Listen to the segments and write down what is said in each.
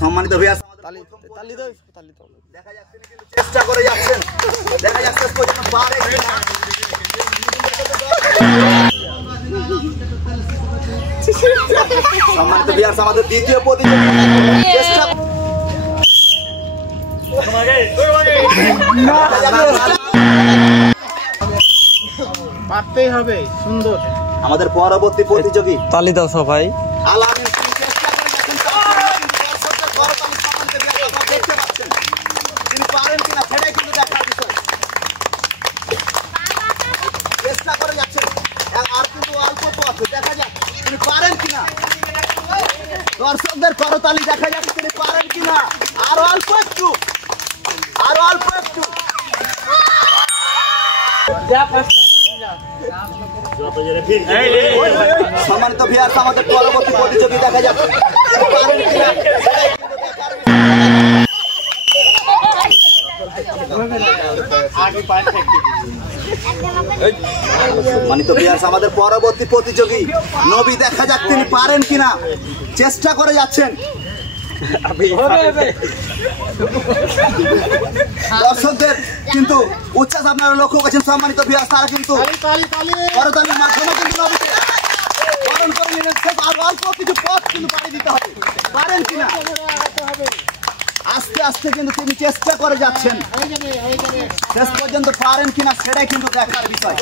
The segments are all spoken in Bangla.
সম্মানিত ভিউয়ার্স দেখা যাচ্ছে কিন্তু চেষ্টা করে যাচ্ছেন, দেখা যাচ্ছে পর্যন্ত পারে কিনা। সম্মানিত ভিউয়ার্স আমাদের দ্বিতীয় প্রতিযোগী চেষ্টা পারতেই হবে। সুন্দর আমাদের পরবর্তী প্রতিযোগী তালি দাও সবাই। আলামিন চেষ্টা করে যাচ্ছেন, দর্শকদের করতালি সম্মানিত ভিউয়ার্স আপনারা দেখতে পাচ্ছেন তিনি পারেন কিনা সেটাই কিন্তু দেখার বিষয়। চেষ্টা করে যাচ্ছেন আর কিন্তু অল্প পথ, দেখা যাক তিনি পারেন কিনা। দর্শকদের করতালি দেখা যাচ্ছে তিনি পারেন কিনা। আরো অল্প একটু, আরো অল্প একটু। সম্মানিত ভিউয়ার্স আমাদের পরবর্তী প্রতিযোগী দেখা যাচ্ছে পারেন কিনা। সম্মানিত ভিউয়ার্স আমাদের পরবর্তী প্রতিযোগী নবী দেখা যাক তিনি পারেন কিনা, চেষ্টা করে যাচ্ছেন। দর্শকদের কিন্তু উচ্ছ্বাস আপনারা লক্ষ্য করছেন। সম্মানিত ভিউয়ার্স তারা কিন্তু করতালির মাধ্যমে কিন্তু নবীকে বরণ করে নিলেন। আর অল্প কিছু পথ কিন্তু পাড়ি দিতে হবে, পারেন কিনা। আস্তে আস্তে কিন্তু তিনি চেষ্টা করে যাচ্ছেন, শেষ পর্যন্ত পারেন কিনা সেটাই কিন্তু দেখার বিষয়।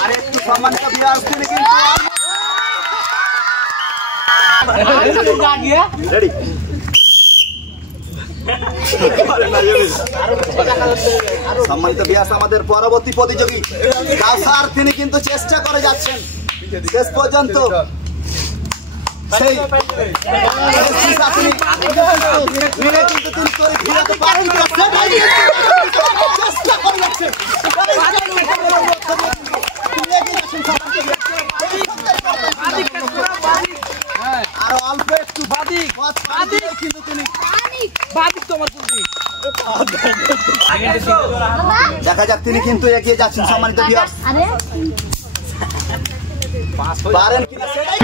আর একটু সম্মানিত ভিউয়ার্স তিনি কিন্তু রেডি। সম্মানিত ভিউয়ার্স আমাদের পরবর্তী প্রতিযোগী কাউসার তিনি কিন্তু চেষ্টা করে যাচ্ছেন শেষ পর্যন্ত। সেই চেষ্টা করে যাচ্ছেন। আরো অল্প একটু কিন্তু তিনি দেখা যাক তিনি কিন্তু এগিয়ে যাচ্ছেন। সম্মানিত ভিউয়ার্স পারেন কিনা সেটাই